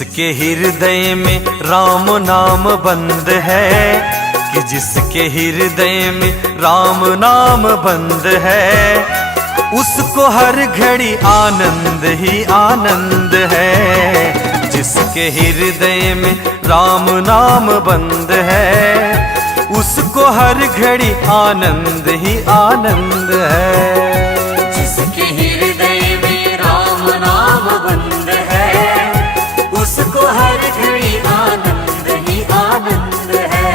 जिसके हृदय में राम नाम बंद है, कि जिसके हृदय में राम नाम बंद है, उसको हर घड़ी आनंद ही आनंद है। जिसके हृदय में राम नाम बंद है, उसको हर घड़ी आनंद ही आनंद है। जिसके हृदय में राम नाम बंद है, उसको हर घड़ी आनंद ही आनंद है।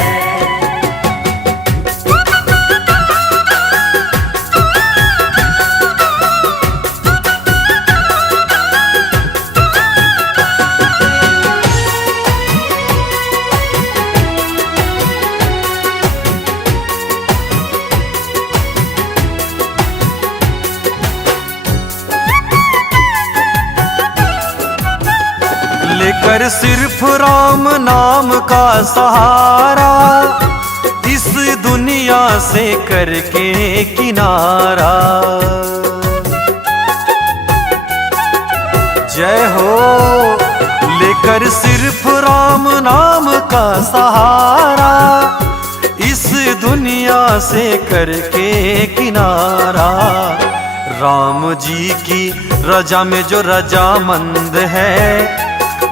लेकर सिर्फ राम नाम का सहारा, इस दुनिया से करके किनारा। जय हो। लेकर सिर्फ राम नाम का सहारा, इस दुनिया से करके किनारा। राम जी की रजा में जो रजामंद है,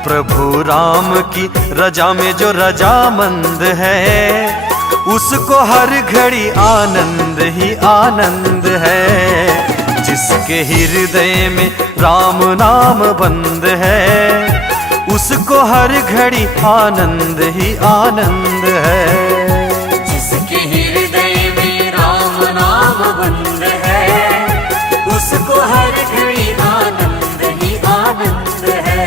प्रभु राम की रजा में जो रजामंद है, उसको हर घड़ी आनंद ही आनंद है। जिसके हृदय में राम नाम बंद है, उसको हर घड़ी आनंद ही आनंद है। जिसके हृदय में राम नाम बंद है, उसको हर घड़ी आनंद ही आनंद है।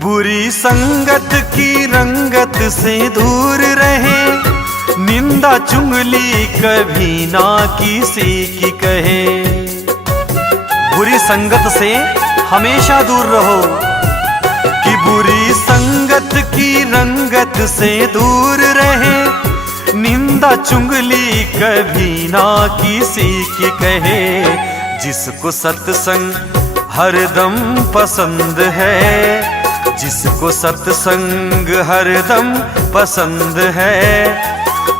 बुरी संगत की रंगत से दूर रहे, निंदा चुगली कभी ना किसी की कहे। बुरी संगत से हमेशा दूर रहो, कि बुरी संगत की रंगत से दूर रहे, निंदा चुगली कभी ना किसी की कहे। जिसको सत्संग हरदम पसंद है, जिसको सत्संग हरदम पसंद है,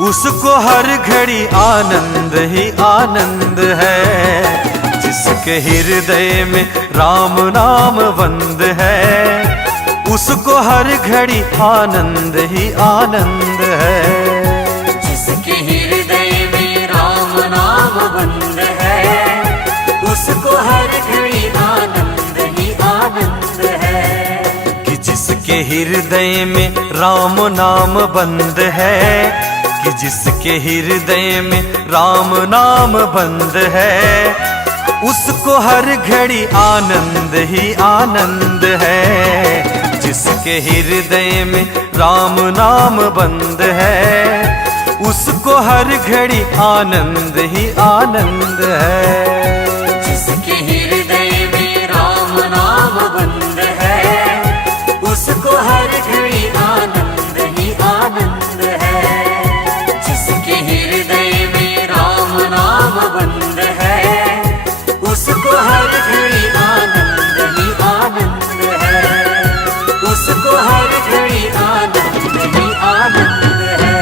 उसको हर घड़ी आनंद ही आनंद है। जिसके हृदय में राम नाम बंद है, उसको हर घड़ी आनंद ही आनंद है। जिसके हृदय में राम नाम बंद है, उसको हर घड़ी आनंद ही आनंद है। जिसके हृदय में राम नाम बंद है, कि जिसके हृदय में राम नाम बंद है, उसको हर घड़ी आनंद ही आनंद है। जिसके हृदय में राम नाम बंद है, उसको हर घड़ी आनंद ही आनंद है। जिसके हृदय में राम नाम बंद है, उसको हर घड़ी आनंद ही आनंद है। जिसके हृदय में राम नाम बंद है, उसको हर घड़ी आनंद ही आनंद है। उसको हर घड़ी आनंद ही आनंद है।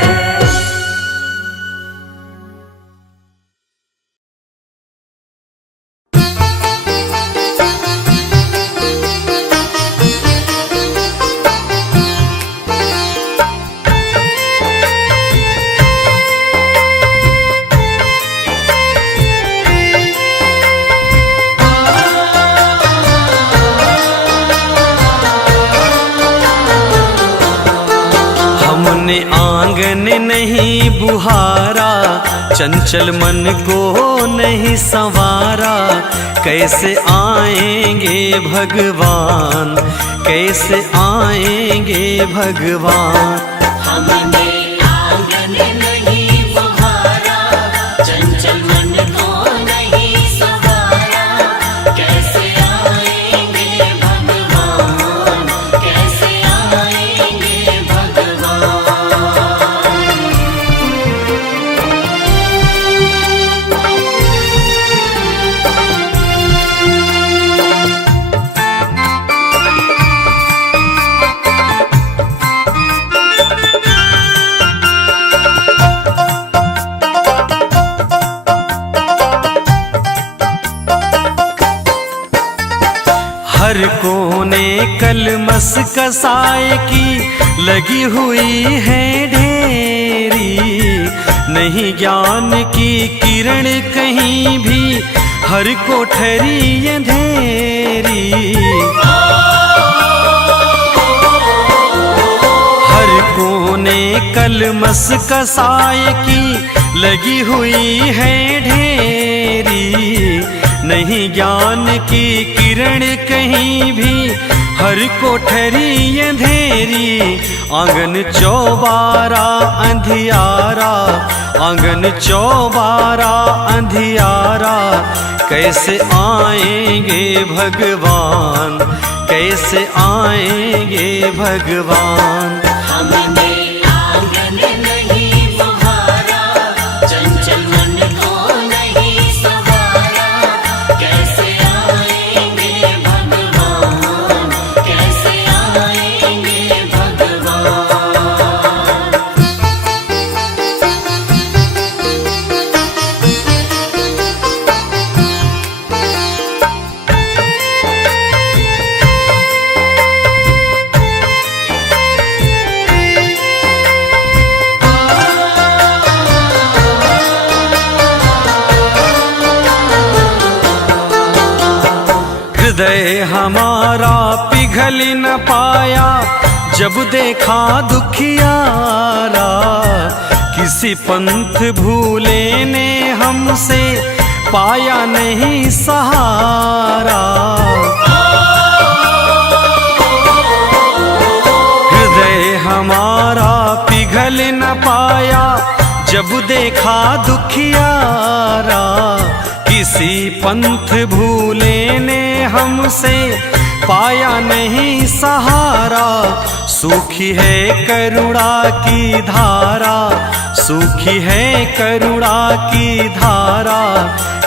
आंगन नहीं बुहारा, चंचल मन को नहीं संवारा। कैसे आएंगे भगवान, कैसे आएंगे भगवान। हमने आंगन नहीं कोने कलमस कसाय की लगी हुई है ढेरी, नहीं ज्ञान की किरण कहीं भी, हर कोठरी अंधेरी। हर कोने कलमस कसाय की लगी हुई है ढेरी, नहीं ज्ञान की किरण कहीं भी, हर कोठरी अंधेरी। आंगन चौबारा अंधियारा, आंगन चौबारा अंधियारा, कैसे आएंगे भगवान, कैसे आएंगे भगवान। हमने आंगन नहीं बुहारा, चंचल मन को नहीं सवारा, कैसे आएंगे भगवान, कैसे आएंगे भगवान। हृदय हमारा पिघल न पाया जब देखा दुखियारा, किसी पंथ भूले ने हमसे पाया नहीं सहारा। हृदय हमारा पिघल न पाया जब देखा दुखियारा, किसी पंथ भूले ने हमसे पाया नहीं सहारा। सूखी है करुणा की धारा, सूखी है करुणा की धारा,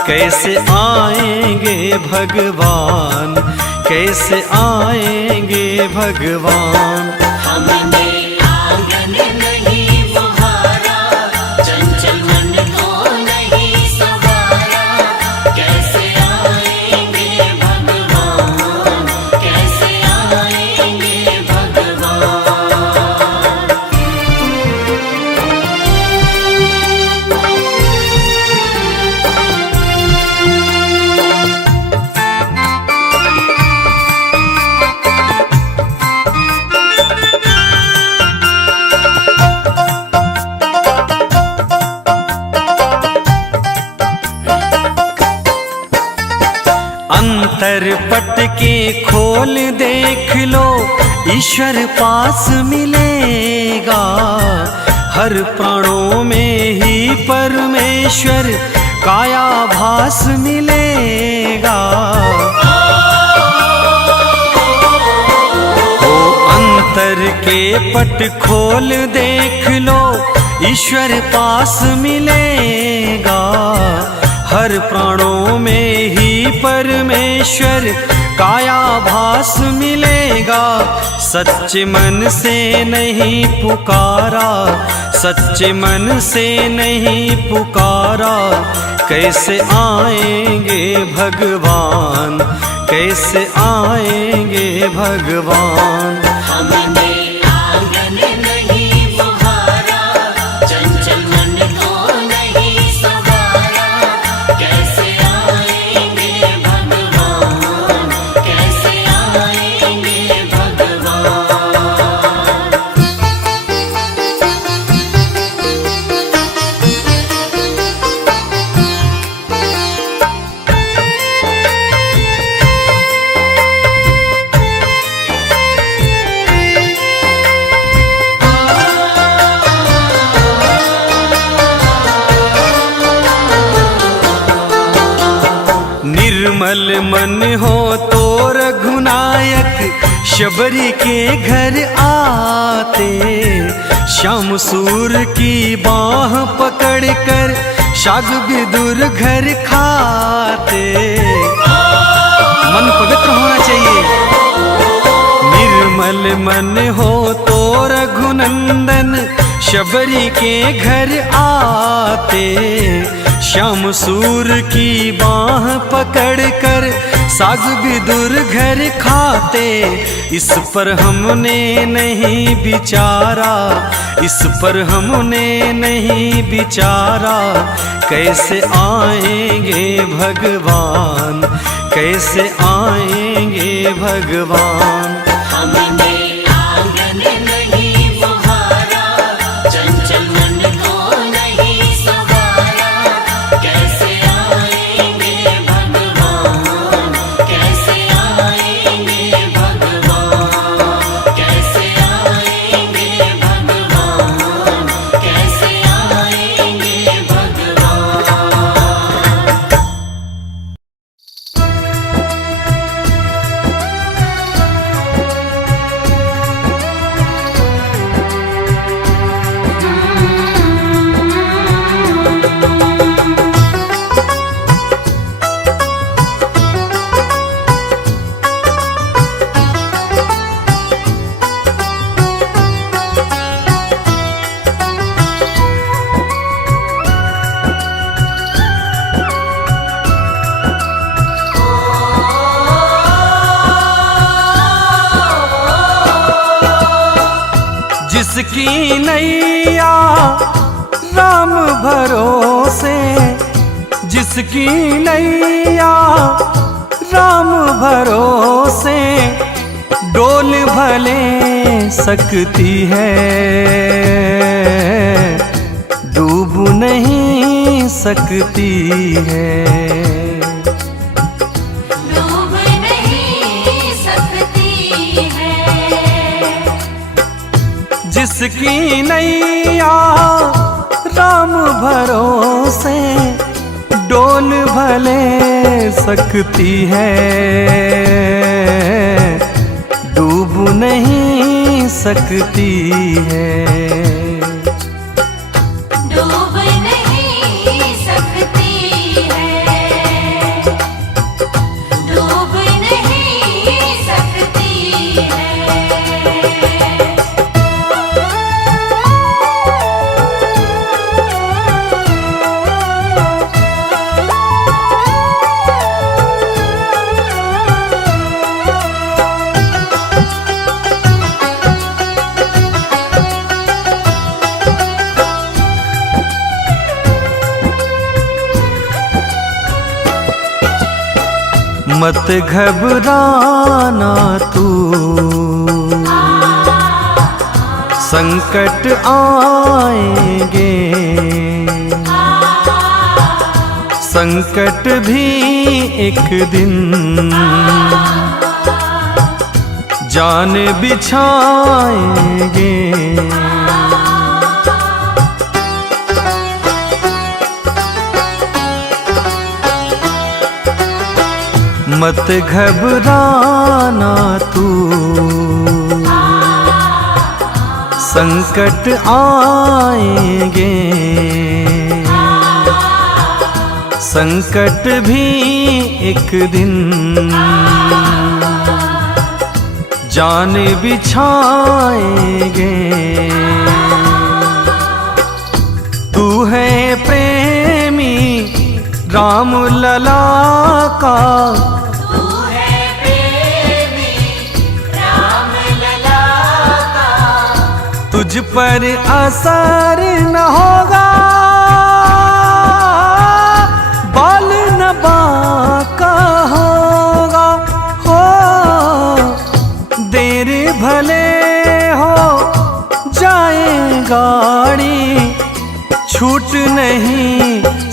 कैसे आएंगे भगवान, कैसे आएंगे भगवान। हमने आंगन नहीं बुहारा, चंचल मन को नहीं सवारा, कैसे आएंगे भगवान, कैसे आएंगे भगवान। अंतर पट के खोल देख लो, ईश्वर पास मिलेगा, हर प्राणों में ही परमेश्वर काया भास मिलेगा। ओ अंतर के पट खोल देख लो, ईश्वर पास मिलेगा, हर प्राणों में ही परमेश्वर काया भास मिलेगा। सच्चे मन से नहीं पुकारा, सच्चे मन से नहीं पुकारा, कैसे आएंगे भगवान, कैसे आएंगे भगवान। हमने आंगन नहीं बुहारा, चंचल मन को नहीं सवारा, कैसे आएंगे भगवान, कैसे आएंगे भगवान। निर्मल मन हो तो रघुनायक शबरी के घर आते, श्याम सूर की बाह पकड़ कर शाग विदुर घर खाते। मन पवित्र होना चाहिए। निर्मल मन हो तो रघुनंदन शबरी के घर आते, श्याम सूर की बाह पकड़ कर साग भी दूर घर खाते, इस पर हमने नहीं विचारा, इस पर हमने नहीं विचारा। कैसे आएंगे भगवान, कैसे आएंगे भगवान। हमने आंगन नहीं बुहारा, चंचल मन को नहीं सवारा। कैसे आएंगे भगवान, कैसे आएंगे भगवान, कैसे आएंगे भगवान, कैसे आएंगे भगवान। जिसकी नैया राम भरोसे, जिसकी नैया राम भरोसे, डोल भले सकती है, डूब नहीं सकती है। डूब नहीं सकती है। जिसकी नैया राम भरोसे, डोल भले सकती है, डूब नहीं सकती है। डूब नहीं सकती है, डूब नहीं सकती है। मत घबराना तू, संकट आएंगे, संकट भी एक दिन जान बिछाएंगे। मत घबराना तू, संकट आएंगे, संकट भी एक दिन जान बिछाएंगे। तू है प्रेमी राम लला का, तुझ पर असर न होगा, बाल न बाका होगा। हो देर भले हो जाए गाड़ी, छूट नहीं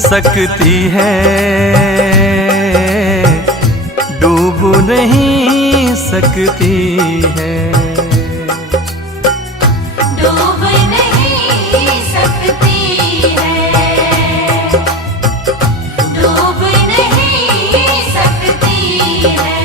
सकती है, डूब नहीं सकती है। डूब नहीं सकती है, डूब नहीं सकती है।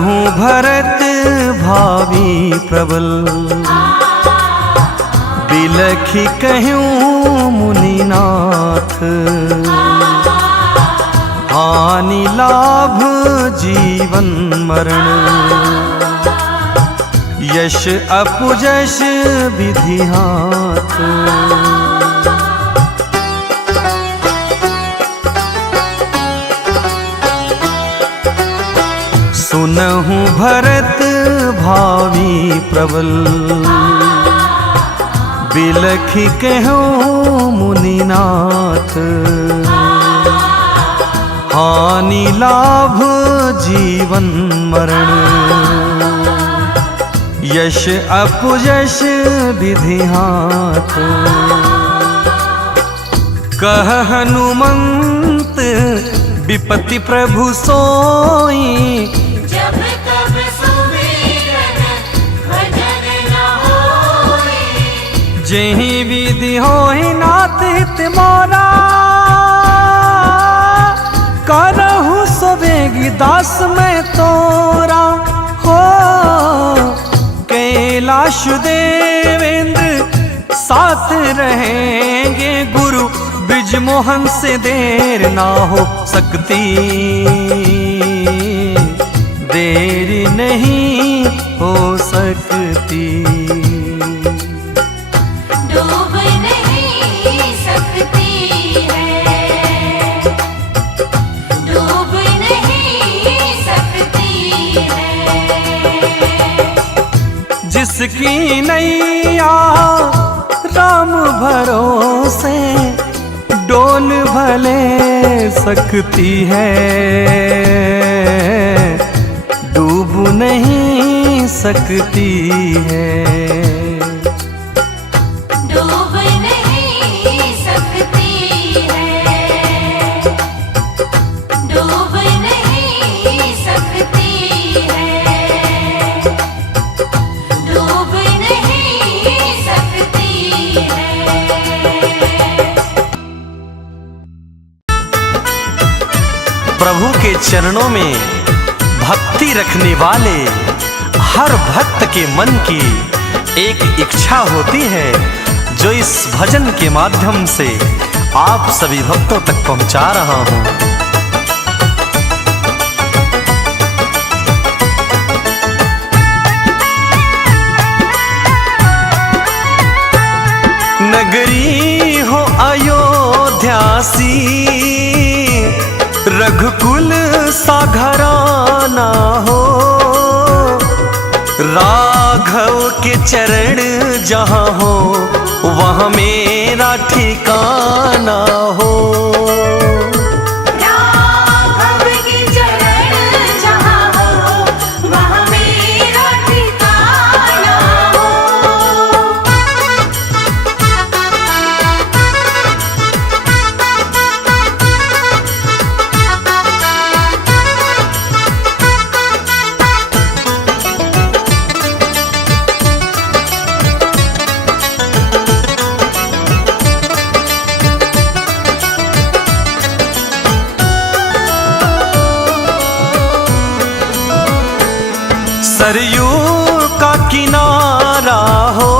सुनहु भरत भावी प्रबल, बिलखी कहूँ मुनिनाथ। हानि लाभ जीवन मरण, यश अपजश विधि हाथ। सुनहु भरत भावी प्रबल, बिलखी कहूँ मुनिनाथ। हानि लाभ जीवन मरण, यश अपयश विधि हाथ। कह हनुमंत विपत्ति प्रभु सोई, जब तब सुमिरन भजन न होई। जेहि विधि होई नाथ हित मोरा, करहु सोबेगी दास में तोरा। हो कैलाश देवेंद्र साथ रहेंगे, गुरु ब्रिजमोहन से देर ना हो सकती। देर नहीं हो सकती, डूब नहीं सकती है, डूब नहीं सकती है। जिसकी नैया राम भरोसे, डोल भले सकती है। डूब नहीं सकती है, डूब नहीं सकती है, डूब नहीं सकती है, डूब नहीं सकती है। प्रभु के चरणों में भक्ति रखने वाले हर भक्त के मन की एक इच्छा होती है, जो इस भजन के माध्यम से आप सभी भक्तों तक पहुंचा रहा हूं। नगरी हो अयोध्यासी, रघुकुल सा घराना हो। राघव के चरण जहाँ हो, वहाँ मेरा ठिकाना हो। राघव के चरण जहाँ हो, वहाँ मेरा ठिकाना हो। सरयू का किनारा हो,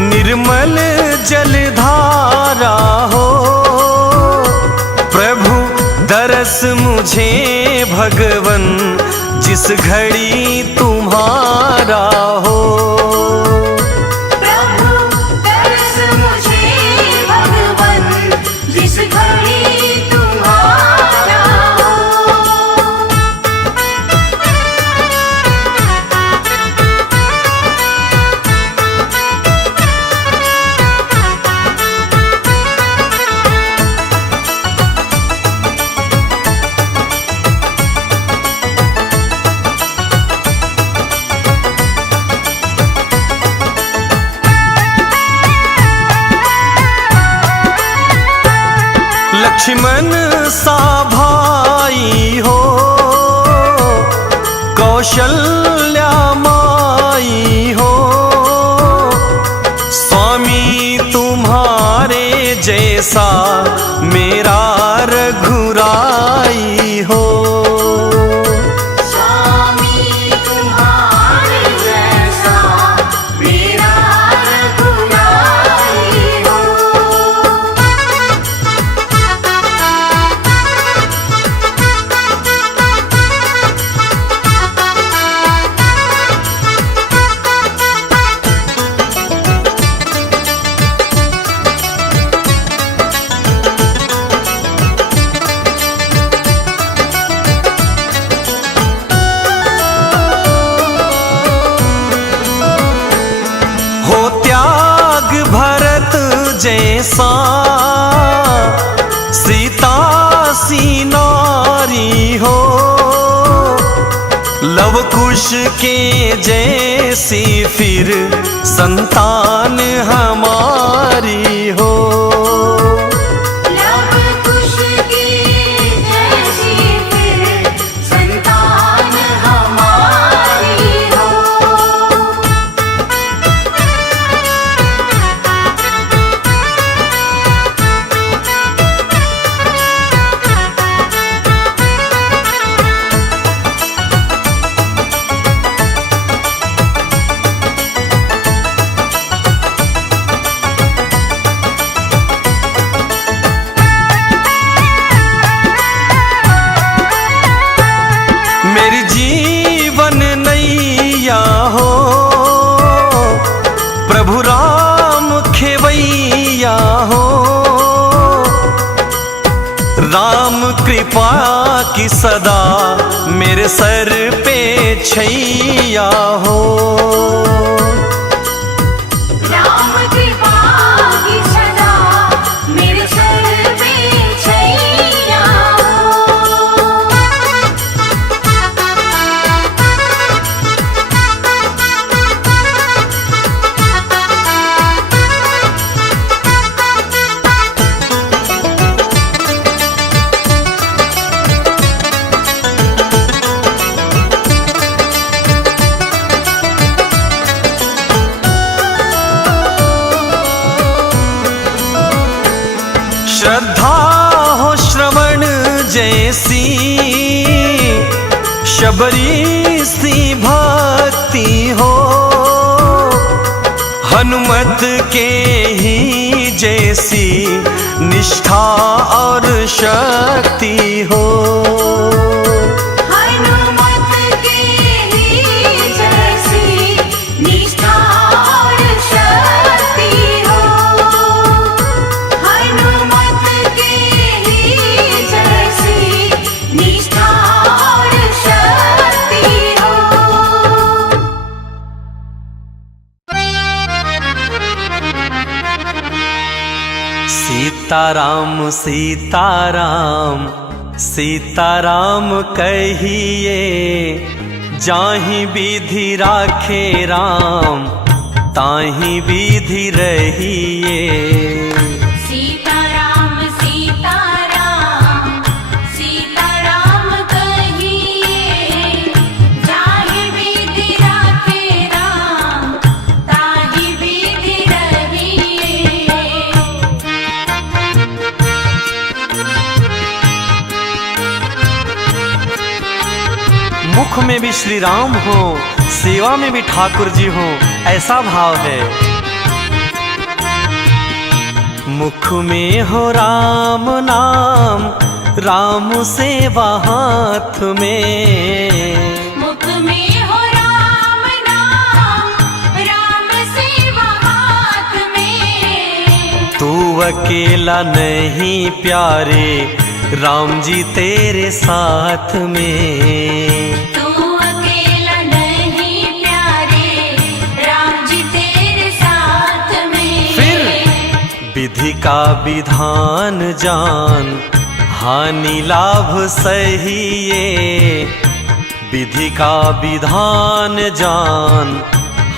निर्मल जलधारा हो। प्रभु दरस मुझे भगवन, जिस घड़ी तुम्हारा हो। प्रभु दरस मुझे भगवन, जिस घड़ी तुम्हारा हो। लक्ष्मण सा भाई हो, कौशल्या माई हो। स्वामी तुम्हारे जैसा मेरा रघुराई हो। कुश के जैसी फिर संतान हमारी हो। लव कुश की जैसी फिर संतान हमारी हो। मेरी जीवन नैया हो प्रभु राम खेवैया हो। राम कृपा की सदा मेरे सर पे छैया हो। राम कृपा की सदा मेरे सर पे छैया हो। श्रद्धा हो श्रवण जैसी शबरी सी भक्ति हो। हनुमत के ही जैसी निष्ठा और शक्ति हो। हनुमत के ही जैसी निष्ठा और शक्ति हो। हनुमत के ही जैसी निष्ठा और शक्ति हो। सीताराम सीताराम सीताराम कहिए, जाहि विधि राखे राम ताहि विधि रहिए। सीताराम सीताराम सीताराम कहिए, जाहि विधि राखे राम ताहि विधि रहिए। मुख में भी श्री राम हो, सेवा में भी ठाकुर जी हो, ऐसा भाव है। मुख में हो राम नाम, राम सेवा हाथ में। मुख में हो राम नाम, राम सेवा हाथ में। तू अकेला नहीं प्यारे, राम जी तेरे साथ में। तू अकेला नहीं प्यारे, राम जी तेरे साथ में। फिर विधि का विधान जान, हानि लाभ सहिए। विधि का विधान जान,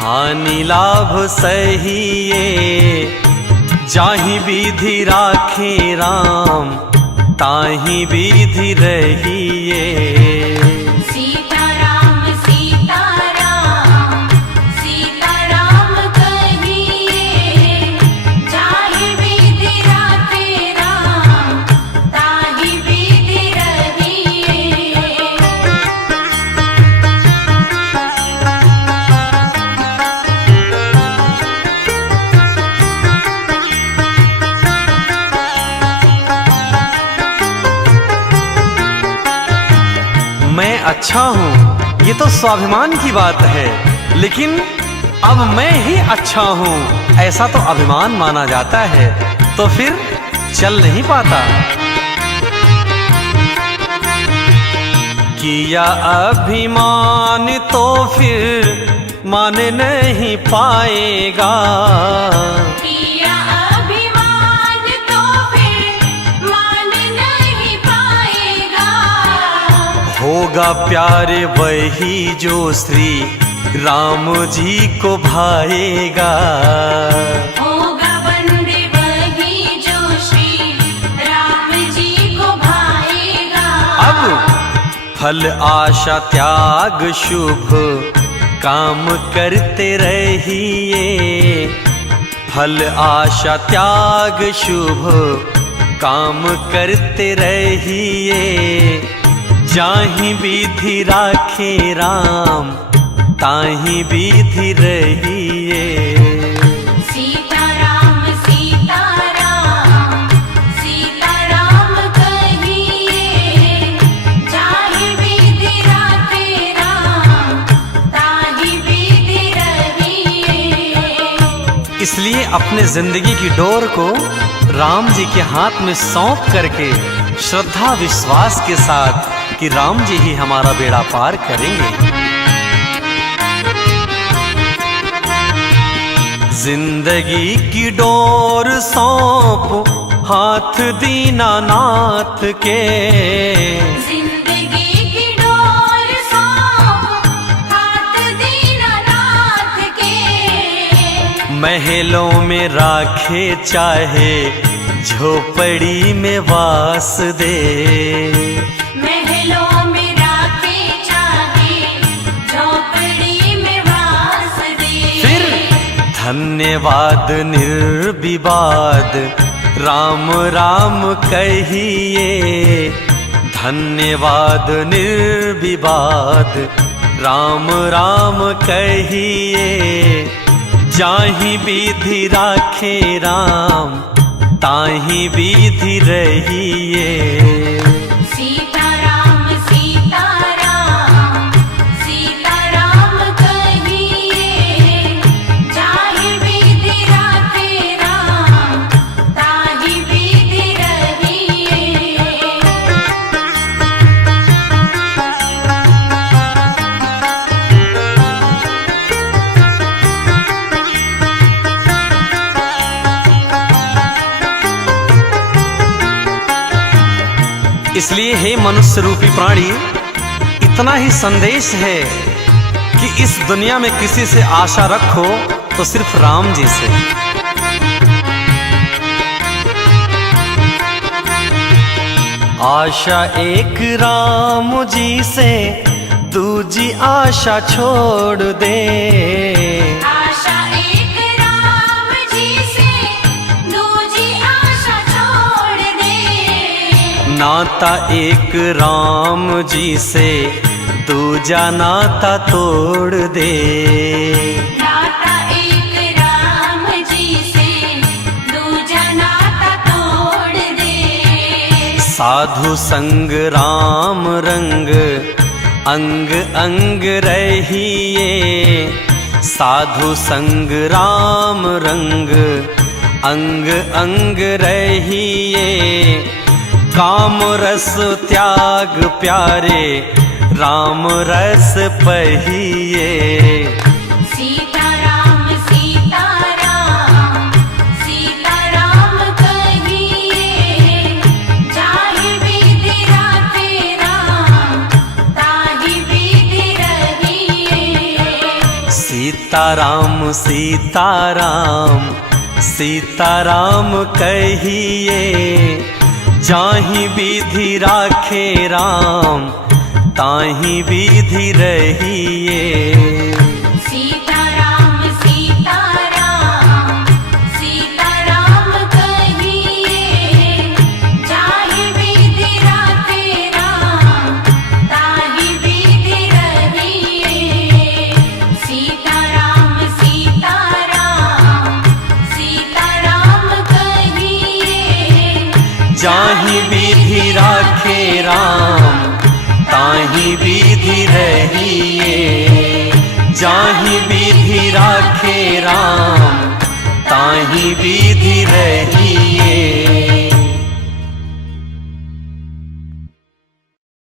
हानि लाभ सहिए। जाहि विधि राखे राम ताहि विधि रहिए। सीताराम सीताराम सीताराम कहिए, जाहि विधि राखे राम ताहि विधि रहिए। मैं अच्छा हूँ ये तो स्वाभिमान की बात है, लेकिन अब मैं ही अच्छा हूँ ऐसा तो अभिमान माना जाता है, तो फिर चल नहीं पाता। किया अभिमान तो फिर मान नहीं पाएगा। किया अभिमान तो फिर मान नहीं पाएगा। हो होगा प्यारे वही जो श्री राम जी को भाएगा। होगा बंदे वही जो श्री राम जी को भाएगा। अब फल आशा त्याग शुभ काम करते रहिए। फल आशा त्याग शुभ काम करते रहिए। जाहि विधि राखे राम ताहि विधि रहिए। सीताराम सीताराम सीताराम कहिए। जाहि विधि राखे राम ताहि विधि रहिए। इसलिए अपने जिंदगी की डोर को राम जी के हाथ में सौंप करके श्रद्धा विश्वास के साथ कि राम जी ही हमारा बेड़ा पार करेंगे। जिंदगी की डोर सौंप हाथ दीनानाथ के। जिंदगी की डोर सौंप हाथ दीनानाथ के। महलों में राखे चाहे झोपड़ी में वास दे। महलों में राखे चाहे झोपड़ी में वास दे। फिर धन्यवाद निर्विवाद राम राम कहिए। धन्यवाद निर्विवाद राम राम कहिए। जाहि विधि राखे राम ताहि विधि रहिए। सीताराम सीताराम सीताराम कहिए। जाहि विधि राखे राम ताहि विधि रहिए। इसलिए हे मनुष्य रूपी प्राणी, इतना ही संदेश है कि इस दुनिया में किसी से आशा रखो तो सिर्फ राम जी से। आशा एक राम जी से दूजी आशा छोड़ दे। आशा एक राम जी से दूजी आशा छोड़ दे। नाता एक राम जी से दूजा नाता तोड़ दे। नाता एक राम जी से दूजा नाता तोड़ दे। साधु संग राम रंग अंग अंग रहिए। साधु संग राम रंग अंग अंग रहिए। काम रस त्याग प्यारे राम रस पहिए। सीताराम सीताराम सीताराम कहिए। जाहि विधि राखे राम ताहि विधि रहिए। सीताराम सीताराम सीताराम कहिए। जाहि विधि राखे राम ताहि विधि रहिए। सीताराम सीताराम सीताराम कहिए। जाहि विधि राखे राम ताहि विधि रहिए। सीताराम सीताराम सीताराम कहिए। जाहि विधि राखे राम ताहि विधि रहिए। जाहि विधि राखे राम ताहि विधि